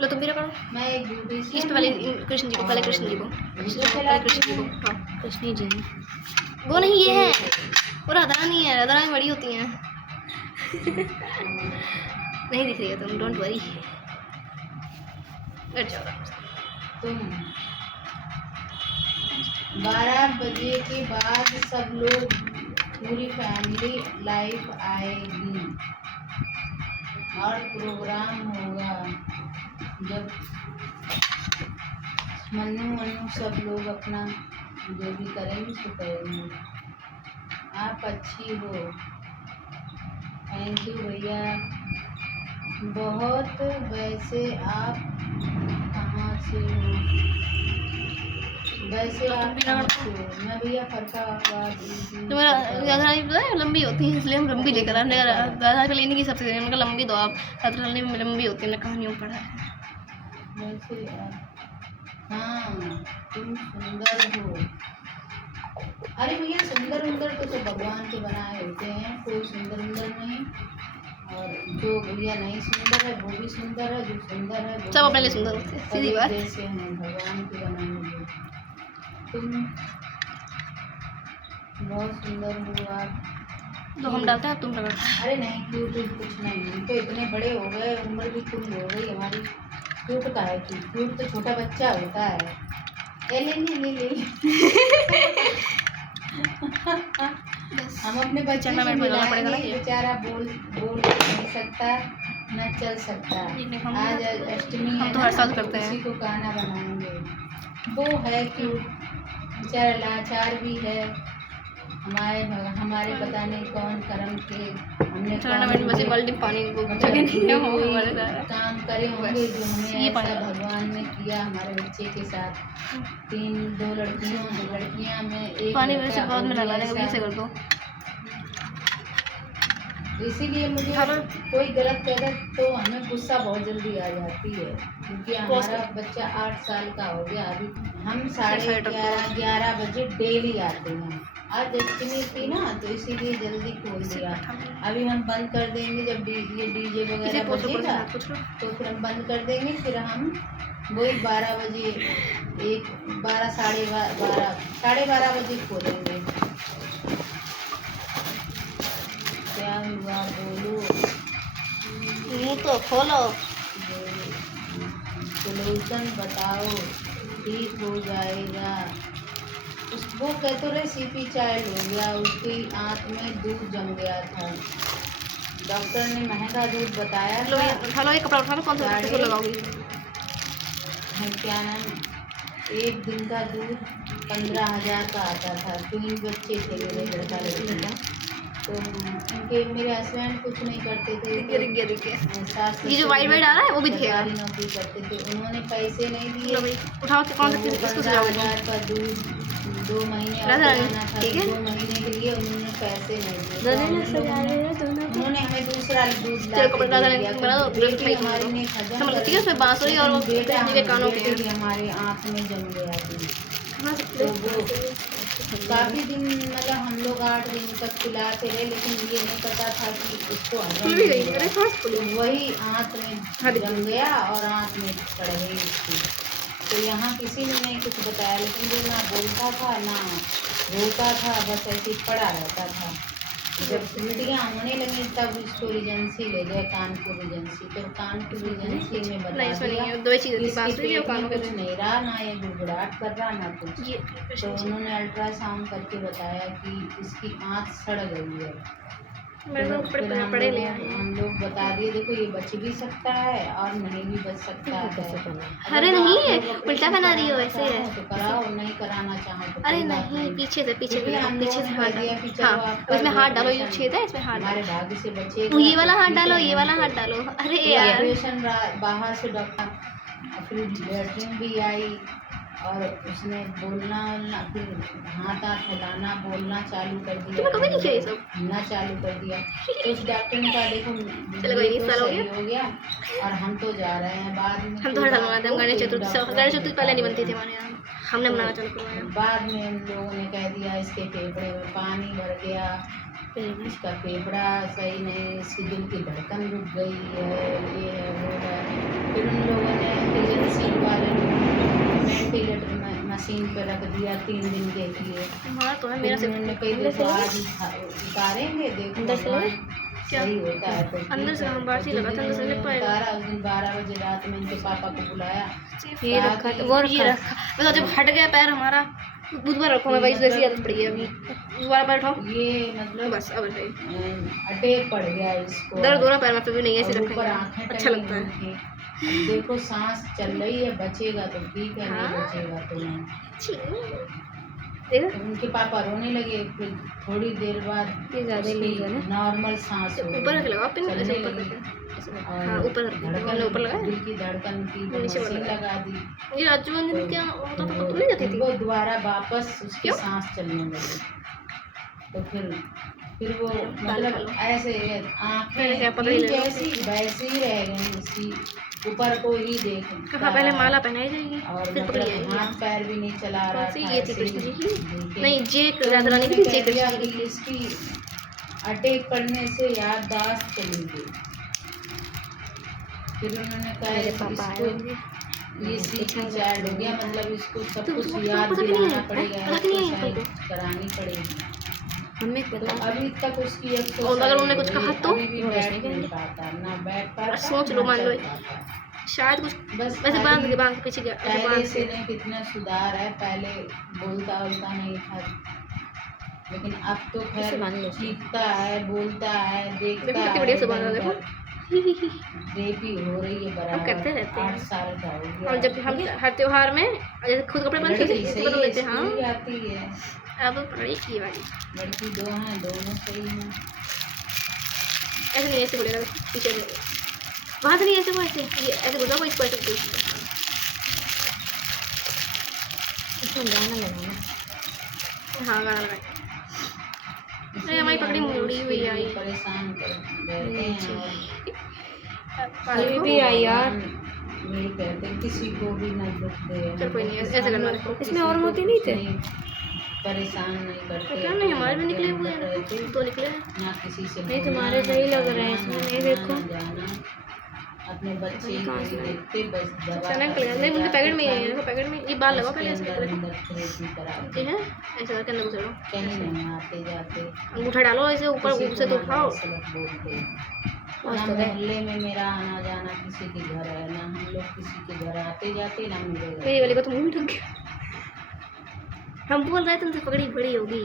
लो तुम भी पढ़ो। मैं एक इस पे वाले कृष्ण जी को, पहले कृष्ण जी को, पहले कृष्ण जी को। हाँ कृष्ण जी वो नहीं, ये है वो राधा रानी है। राधा रानी बड़ी होती हैं। नहीं दिख रही है तुम, डोंट वरी। तुम 12 बजे के बाद सब लोग, पूरी फैमिली लाइव आएगी और प्रोग्राम होगा। जब मन्नू सब लोग अपना जो भी करेंगे सो करेंगे। आप अच्छी हो। थैंक यू भैया बहुत। वैसे आप कहाँ से हो? वैसे आप कहाँ से हो? मैं भैया फरकाबाद। तुम्हारा राधा रानी पता है लंबी होती है, इसलिए हम लंबी लेकर आए। राधा रानी लेने की सबसे मैंने कहा लंबी दो आप। राधा रानी में लंबी होती है, मैंने कहानियों पढ़ा है। वैसे हाँ तुम सुंदर हो। अरे भैया सुंदर उंदर तो सब भगवान के बनाए होते हैं, कोई सुंदर उंदर नहीं। और जो भैया नहीं सुंदर है वो भी सुंदर है, जो सुंदर है वो सब अपने लिए सुंदर होते हैं, सीधी बात। जैसे हैं भगवान के बनाए हुए। तुम बहुत सुंदर हो आप। तो हम डालते हैं तुम डालते हैं। अरे नहीं क्यूट कुछ नहीं, हम तो इतने बड़े हो गए, उम्र भी कुल हो गई हमारी। क्यूट का है क्यूट तो छोटा बच्चा होता है। ले हम अपने बच्चे से मिलाएंगे, बेचारा बोल नहीं सकता न चल सकता। आज अष्टमी हम तो हर साल करते हैं। उसी को गाना बनाएंगे। वो है क्यूट, बेचारा लाचार भी है। हमारे पता नहीं कौन कर्म के हमने पानी काम करे होंगे जो हमें ऐसा भगवान ने किया हमारे बच्चे के साथ। 2 लड़कियां में एक पानी वैसे बाद में लगाने का से कर दो। इसीलिए मुझे कोई गलत कहता तो हमें गुस्सा बहुत जल्दी आ जाती है, क्योंकि हमारा बच्चा 8 साल का हो गया। अभी हम 11:30 बजे डेली आते हैं। आज अष्टमी थी ना तो इसीलिए जल्दी खोल दिया। अभी हम बंद कर देंगे जब ये डीजे वगैरह बजेगा तो फिर हम बंद कर देंगे। फिर हम वही 12 बजे 12 साढ़े 12 बजे खोलेंगे। क्या हुआ बोलो? मुँह तो खोलो। सोल्यूशन बताओ, ठीक हो जाएगा। वो कहते रहे सीपी चाइल्ड हो गया, उसकी आंत में दूध जम गया था। डॉक्टर ने महंगा दूध बताया था। ये कपड़ा उठा लो, कौन सा लगाओगी? क्या नाम, एक दिन का दूध 15,000 का आता था। 3 बच्चे थे मेरे लड़का लड़की का। तो इनके मेरे हस्बैंड कुछ नहीं करते थे। ये जो वाइट आ रहा है वो भी दिखेगा। नौकरी करते थे, उन्होंने पैसे नहीं दिए। उठाओ कौन सा इसको 15,000 का दूध 2 महीने लगाना था। 2 महीने के लिए उन्होंने पैसे नहीं दिए। उन्होंने हमें दूसरा दूध ला के दिया। हमारी ने बेटा हमारे आँख में जम गया दूध। तो वो काफ़ी दिन मतलब हम लोग 8 दिन तक पिलाते रहे, लेकिन ये नहीं पता था कि उसको वही आंत में जम गया और आंत में पड़ गई उसकी। तो यहाँ किसी ने नहीं कुछ बताया, लेकिन वो ना बोलता था ना रोता था, बस ऐसे ही पड़ा रहता था। जब उल्टियाँ होने लगी तब इसको रिजेंसी ले गए, कानपुर रिजेंसी। तो कानपुर रिजेंसी में बता दिया इसके पेट में कुछ नहीं रहा, ना ये गुड़गुड़ाहट कर रहा ना कुछ। तो उन्होंने अल्ट्रासाउंड करके बताया कि इसकी आँख सड़ गई है। हम लोग बता दिए देखो ये बच भी सकता है और नहीं भी बच सकता है। अरे नहीं है, उल्टा बना रही हो वैसे है तो कराओ, नहीं कराना चाहो तो अरे नहीं, पीछे से हाँ इसमें हाथ डालो, ये छेद है इसमें हाथ हमारे भाग्य से बचे। ये वाला हाथ डालो, ये वाला हाथ डालो। अरे यार ऑपरेशन बाहर से डॉक्टर, फिर लैट्रिन भी आई और उसने बोलना फिर हाथ हिलाना बोलना चालू कर दिया, हिलना चालू कर दिया। तो उस डॉक्टर ने कहा देखो सही हो गया और हम तो जा रहे हैं। बाद में हम तो हर साल मनाते हैं गणेश चतुर्थी पहले नहीं बनती थी हमारे यहाँ, हमने मनाना चालू करवाया। बाद में उन लोगों ने कह दिया इसके फेफड़े में पानी भर गया, इसका फेफड़ा सही नहीं, इसकी दिल की धड़कन रुक गई है, ये है वो है। फिर उन लोगों ने रख दिया 3 दिन के लिए। हमारा तो है, मेरा फिर से उन्होंने कही देखो आज उतारेंगे, देखो भगवान क्या? सही होता है तो अंदर से हम बाहर से लगा था, अंदर से लग पाएगा। उतारा उस दिन 12 बजे रात में इनके पापा को बुलाया, ये रखा था, वो रखा मतलब जब हट गया पैर हमारा, बुधवार रखो मैं, वैसे जैसी आदत पड़ी है अभी, दोबारा पैर उठाओ ये मतलब बस अब सही। अटैक पड़ गया इसको, दर्द हो रहा पैर में, फिर भी नहीं ऐसे और ऊपर रखेंगे, आंखें अच्छा लगता है। है। अब देखो सांस चल रही है, बचेगा तो ठीक है, नहीं हाँ। बचेगा तो नहीं। देखो तो उनके पापा रोने लगे, फिर थोड़ी देर बाद ये ज़्यादा ही लीजन है, नॉर्मल सांस हो ऊपर रख लगाओ पिन, ऐसे चलने ऊपर लगी। रख, और हाँ ऊपर रख, हमने ऊपर लगाया। दिल की धड़कन की तो नीचे मशीन लगा। लगा दी, ये राजू ने क्या होता था, पता नहीं जाती थी। वो दोबारा वापस उसकी क्यों? सांस चलने लगी, तो फिर वो डालो। मतलब ऐसे पहले क्या आँखें पकड़ी ले लो। जैसी वैसी ही रह गई उसकी, ऊपर को ही देख कहाँ पहले माला पहनाई जाएगी, और फिर पकड़ी मतलब जाएगी। हाथ पैर भी नहीं चला रहा कौन सी? था, ये थी ऐसे ही कृष्ण जी की? देखे। नहीं जे तो राधा रानी उन्होंने की, जे कह दिया कृष्ण जी कि की। इसकी अटैक पड़ने से याददाश्त चली गई। फिर उन्होंने कहा मेरे पापा आए इसको होंगे। ये सीखी चैट हो गया, मतलब इसको सब तो कुछ तुमको याद पता भी नहीं दिलाना है? पड़ेगा, पता भी नहीं है एक्सरसाइज करानी पड़ेगी। हमें तो पता अभी तक उसकी और अगर उन्होंने कुछ कहा तो? अभी भी बैठ नहीं पाता, ना बैठ पाता, सोच लो, ना मान लो चल पाता। शायद कुछ बस वैसे बांध खाली के बांध के पीछे गया, ऐसे पहले बांध से के। नहीं कितना सुधार है, पहले बोलता नहीं था, लेकिन अब तो ऐसे खैर बांध लो। चीखता है, बोलता है, देखता देखो कितनी है, बढ़िया से बांधा, देखो। बेबी हो रही है हम करते बराबर, रहते हैं। 8 साल का हो गया। और जब हम हर त्योहार में जैसे खुद कपड़े पहनते थे, लड़की इसको सही बदल है, लेते हैं। स्कूल हाँ जाती है, अब पढ़ाई की वाली लड़की 2 हैं, दोनों सही हैं। ऐसे नहीं, ऐसे बोलेगा पीछे से, वहाँ से नहीं, ऐसे वहाँ से, ये ऐसे बोला, वो इसको ऐसे बोलता है। इसमें गाना लगाना, हाँ गाना लगाना। अरे हमारी पकड़ी मुड़ी हुई आई, परेशान कर रहते हैं, और ये भी आई यार। यही कहते हैं, किसी को भी ना दुख दे। चल कोई नहीं, ऐसे करना देखो। किसी इसमें और को मोती नहीं थे? परेशान नहीं करते, क्या नहीं, हमारे भी निकले हुए हैं, रहते, तो निकले हैं। ना किसी से नहीं, बोलना, तुम्हारे सही लग रहे हैं ना इसमें, नहीं आना, देखो। ना जाना, अपने बच्चे को कहाँ ही से? देखते, बस दवा चना निकल गया, नहीं उनके पैकेट में ही है, देखो पैकेट में। ये बाल लगाओ पहले, ऐसे अंदर देखो थेरेपी कराते ये है, ऐसे करके अंदर घुसेड़ो, कहीं नहीं आते जाते, अंगूठा डालो ऐसे ऊपर, किसी ऊपर से को तो ना उठाओ। सबक बोलते। मस्त ना हो गए। मोहल्ले में मेरा आना जाना किसी के घर है, ना हम लोग किसी के घर आते जाते, ना मेरे घर। मेरी वाली को तो मुंह में ढुक गया। हम बोल रहे थे तुमसे पकड़ी बड़ी होगी।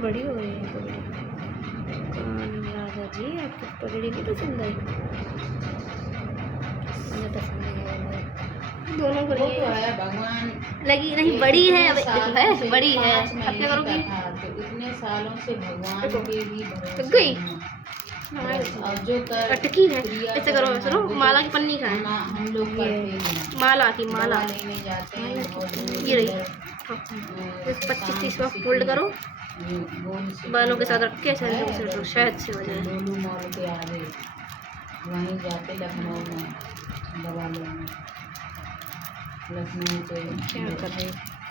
बड़ी हो गई है पगड़ी। राधा जी आपकी पगड़ी भी पसंद आई? मुझे पसंद है, दोनों को वो नहीं तो है। है भगवान, लगी नहीं, बड़ी है, अब है बड़ी है, अब क्या करोगी? तो इतने सालों से भगवान देखो, पे भी भरोसा लग गई? है। हमारे और जो कर अटकी है, क्रिया ऐसे करो, ऐसे करो, वो माला की पन्नी का है, हम लोग करते हैं, माला की माला। दवा लेने जाते हैं, बहुत दूर ये रही, उधर, 25-30 बार फोल्ड करो, बालों के साथ रख के ऐसे ऐसे रखो, शायद से हो जाए। लुलु मॉल के आगे वहीं जाते लखनऊ में दवा लेने, लखनऊ पे क्या कर रही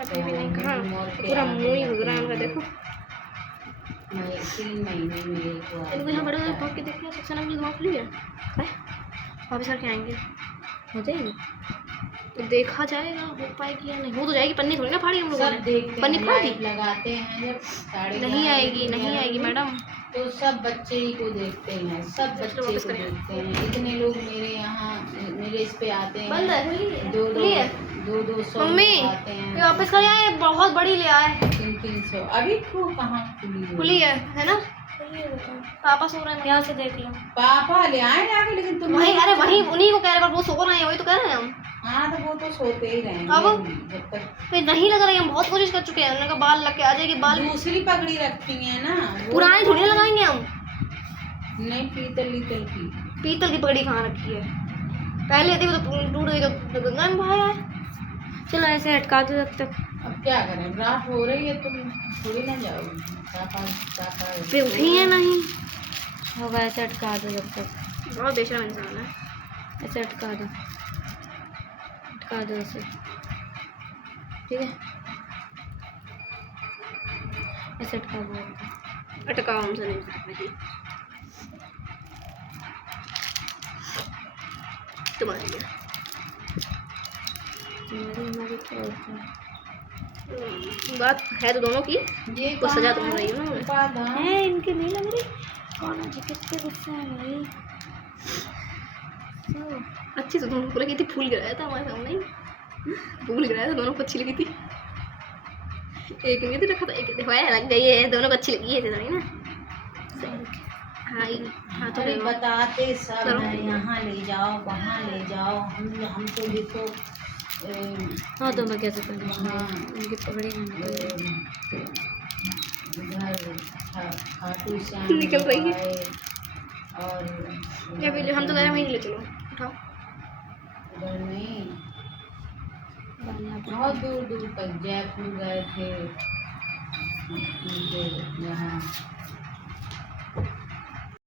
अभी भी नहीं, लुलु कहाँ मॉल के पूरा आगे मुँह ही जाते घुस रहा है उनका, हैं। देखो। 3 महीने में एक बार इनको यहाँ बड़े लगता है। भाग के देखिए, सक्सेना की दुआ खुली है, वापस करके आएंगे, हो जाएगी तो देखा जाएगा हो पाएगी या नहीं। हो तो जाएगी, पन्नी थोड़ी ना फाड़ी हम लोगों सब ने, देखते पन्नी हैं, फाड़ दी। लाइट लगाते हैं जब साढ़े नहीं 11 आएगी, बजे नहीं आएगी मैडम। तो सब बच्चे ही को देखते हैं, सब चलो बच्चे वापस को करें। देखते हैं। इतने लोग मेरे यहाँ मेरे इस पे आते हैं, बंद है, खुली है, दो खुली है। दो सौ मम्मी आते हैं, ये वापस कर आए, बहुत बड़ी ले आए। 300। अभी को कहाँ खुली खुली है ना? पापा सो रहे हैं, यहाँ से देख लो। पापा ले आए जाके, लेकिन तुम वही, अरे वही उन्हीं को कह रहे हैं, वो सो रहे हैं, वही तो कह रहे हैं हम। हाँ तो वो तो सोते ही रहेंगे अब? अभी, जब तक तो नहीं लग रही, हम बहुत कोशिश कर चुके हैं, उन्होंने कहा बाल लग के आ जाएगी, बाल दूसरी पगड़ी रखती है ना वो, पुरानी थोड़ी ना लगाएंगे हम। नहीं पीतल की। पीतल की पगड़ी कहाँ रखी है? पहले थी वो तो टूट गई, तो गंगा में बहाया है। चलो ऐसे हटका दो जब तक। अब क्या करें, रात हो रही है, तुम थोड़ी ना जाओगी। पापा वे उठी है नहीं, होगा ऐसे अटका दो जब तक। बहुत बेशर्म इंसान है, ऐसे अटका दो ऐसे, ठीक है, ऐसे अटका दो, अटकाओ हमसे नहीं। तुम्हारी है। हमारी क्या होता है? बात है तो दोनों की, ये तो सजा तुम रही हो ना। बात है इनके नहीं लग रही। कौन है कितने गुस्सा है भाई। अच्छी तो दोनों को लगी थी, फूल गिराया था हमारे सामने ही। फूल गिराया था, दोनों को अच्छी लगी थी। एक ने तो रखा था, एक देखो लग गई है, दोनों को अच्छी लगी है थोड़ी ना। हाँ हाँ तो अरे बताते सब हैं, यहाँ ले जाओ वहाँ ले जाओ, हम तो देखो हाँ तो मैं कैसे करूँ। हाँ उनकी पकड़ी उधर खाटू श्याम निकल रही है। और या फिर हम तो कह रहे हैं वहीं ले चलो, उठाओ। उधर नहीं, बहुत दूर दूर तक जयपुर गए थे, उनके यहाँ